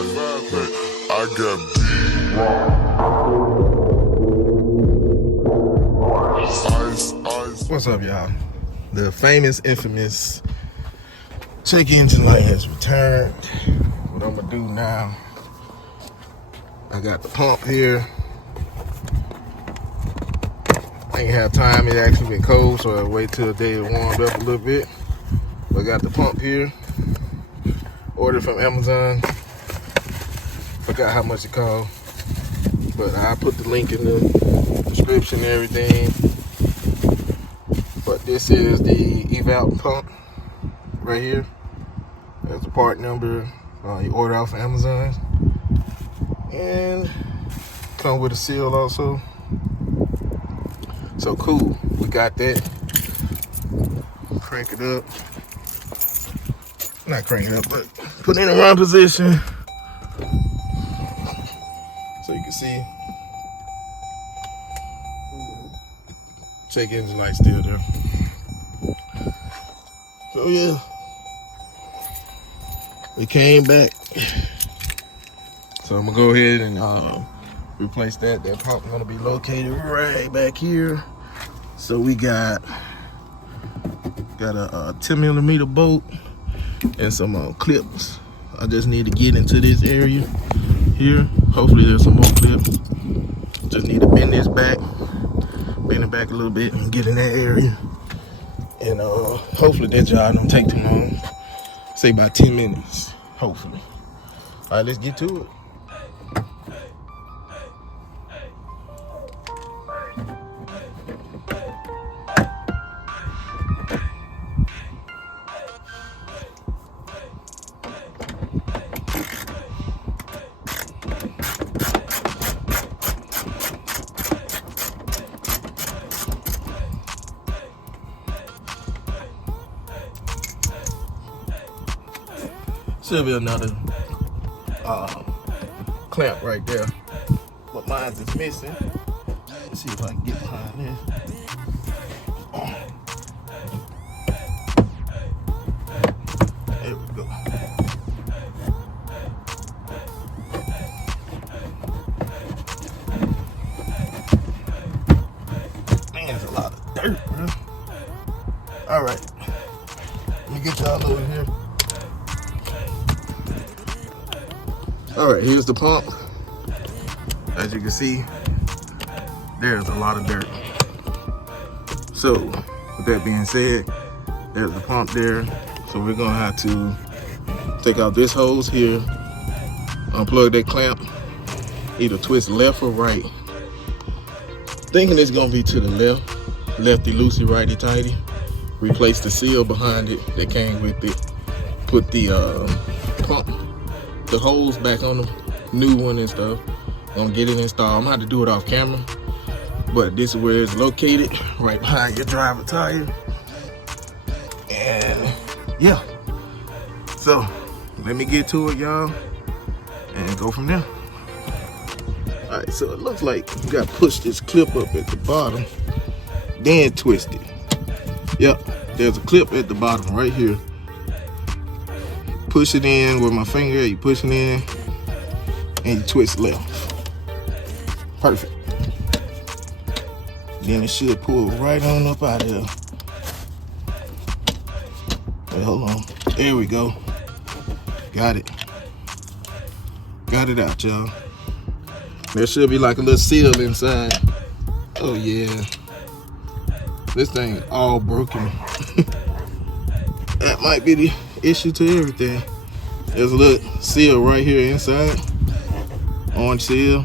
I got What's up, y'all? The famous, infamous check engine light has returned. What I'm gonna do now, I got the pump here. I ain't have time, it actually been cold, so I wait till the day it warmed up a little bit. But I got the pump here, ordered from Amazon. Forgot how much it cost, but I put the link in the description and everything. But this is the Evap pump right here. That's the part number. You order off of Amazon, and come with a seal also. So cool, we got that. Crank it up. Not crank it up, but put it in the wrong position. So you can see, check engine light still there. So yeah, we came back. So I'm gonna go ahead and replace that. That pump gonna be located right back here. So we got a 10 millimeter bolt and some clips. I just need to get into this area here. Hopefully there's some more clips. Just need to bend it back a little bit and get in that area. And hopefully that job don't take too long. Say about 10 minutes, hopefully. All right, let's get to it. Should be another clamp right there, but mine is missing. Let's see if I can get behind this. There we go. Man, there's a lot of dirt, bro. All right, let me get y'all over here. All right, here's the pump. As you can see, there's a lot of dirt. So, with that being said, there's the pump there. So we're gonna have to take out this hose here, unplug that clamp, either twist left or right. Thinking it's gonna be to the left, lefty loosey, righty tighty. Replace the seal behind it that came with it. Put the pump, the hose back on the new one and stuff. Gonna get it installed. I'm gonna have to do it off camera, but this is where it's located, right behind your driver tire. And yeah, so let me get to it, y'all, and go from there. All right, so it looks like you gotta push this clip up at the bottom, then twist it. Yep, there's a clip at the bottom right here. Push it in with my finger, you push it in, and you twist left. Perfect. Then it should pull right on up out of there. Wait, hold on. There we go. Got it. Got it out, y'all. There should be like a little seal inside. Oh yeah. This thing all broken. That might be the issue to everything. There's a little seal right here inside. Orange seal.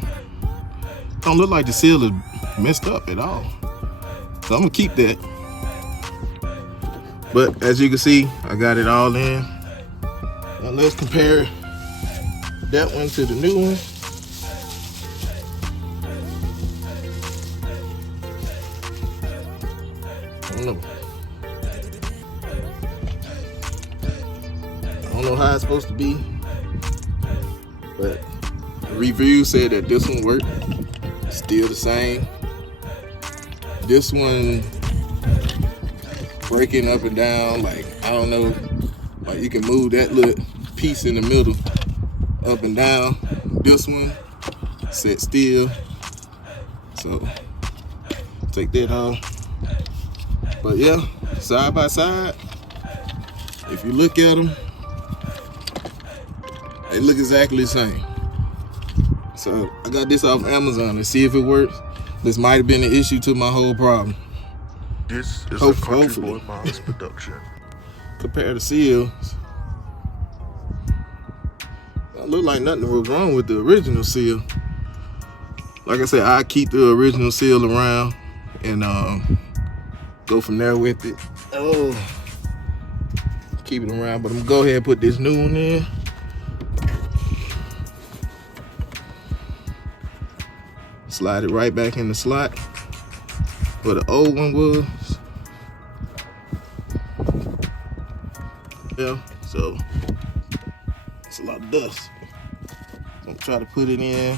Don't look like the seal is messed up at all. So I'm gonna keep that. But as you can see, I got it all in. Now let's compare that one to the new one. I don't know how it's supposed to be, but the review said that this one worked. Still the same. This one breaking up and down, like I don't know, like you can move that little piece in the middle up and down. This one set still. So take that off. But yeah, side by side, if you look at them, they look exactly the same. So I got this off Amazon to see if it works. This might have been an issue to my whole problem. This is a CountryBoyModz production. Compare the seals. It look like nothing was wrong with the original seal. Like I said, I keep the original seal around and go from there with it. Oh, keep it around, but I'm gonna go ahead and put this new one in. Slide it right back in the slot where the old one was. Yeah, so it's a lot of dust. So I'm trying to put it in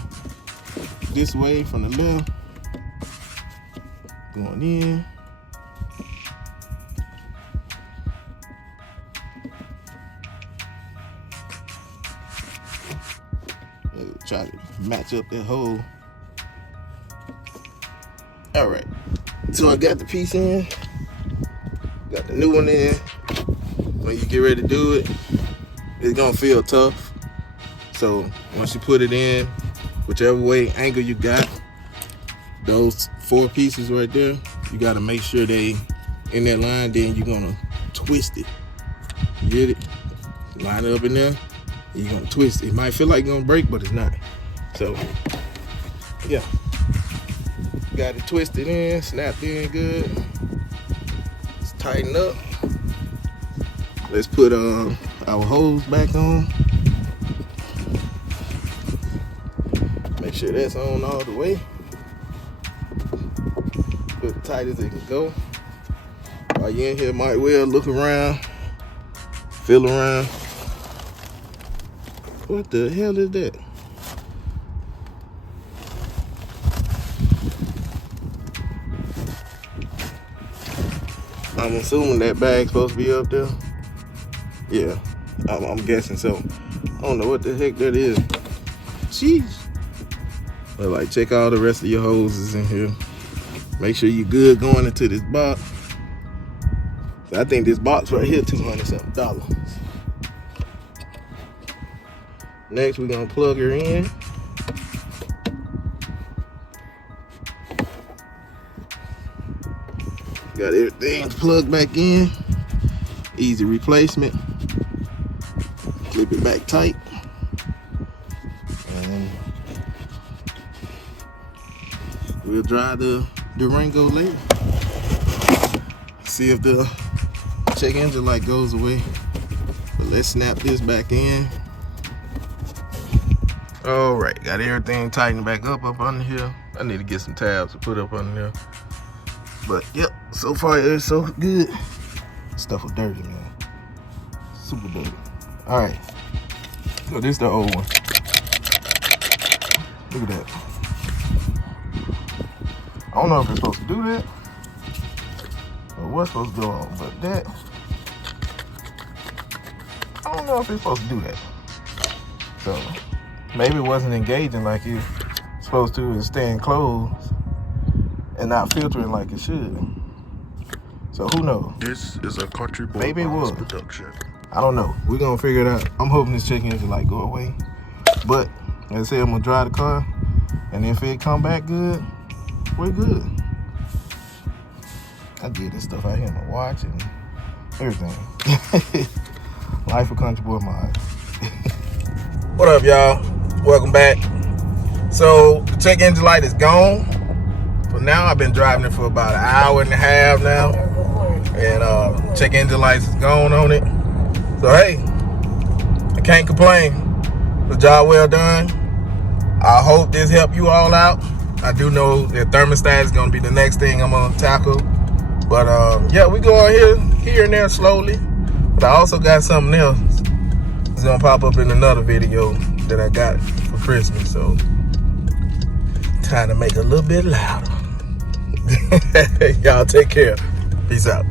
this way from the left. Going in. Try to match up that hole. All right, so I got the piece in, got the new one in. When you get ready to do it, it's gonna feel tough. So once you put it in, whichever way angle you got, those 4 pieces right there, you gotta make sure they in that line, then you're gonna twist it. You get it? Line it up in there, and you're gonna twist it. It might feel like it's gonna break, but it's not. So yeah. Got it twisted in, snapped in good. Let's tighten up. Let's put our hose back on. Make sure that's on all the way. Put it tight as it can go. While you're in here, might well look around, feel around. What the hell is that? I'm assuming that bag's supposed to be up there. Yeah, I'm guessing so. I don't know what the heck that is. Jeez. But like, check all the rest of your hoses in here. Make sure you're good going into this box. I think this box right here, $200-something. Next, we're gonna plug her in. Got everything plugged back in. Easy replacement. Clip it back tight. And we'll dry the Durango later. See if the check engine light goes away. But let's snap this back in. All right, got everything tightened back up under here. I need to get some tabs to put up under there. But yep, so far it's so good. Stuff was dirty, man. Super dirty. All right, so this is the old one. Look at that. I don't know if it's supposed to do that or what's supposed to go on, but that, I don't know if it's supposed to do that. So maybe it wasn't engaging like it's supposed to, and staying closed and not filtering like it should. So who knows? This is a CountryBoyModz production. I don't know. We're gonna figure it out. I'm hoping this check engine light go away. But like I said, I'm gonna drive the car, and if it come back good, we're good. I did this stuff out here in my watch and everything. Life of CountryBoyModz. What up, y'all? Welcome back. So the check engine light is gone. For now, I've been driving it for about an hour and a half now, and check engine lights is gone on it. So hey, I can't complain. The job well done. I hope this helped you all out. I do know that thermostat is gonna be the next thing I'm gonna tackle. But yeah, we go on here and there slowly. But I also got something else. It's gonna pop up in another video that I got for Christmas. So time to make it a little bit louder. Y'all take care. Peace out.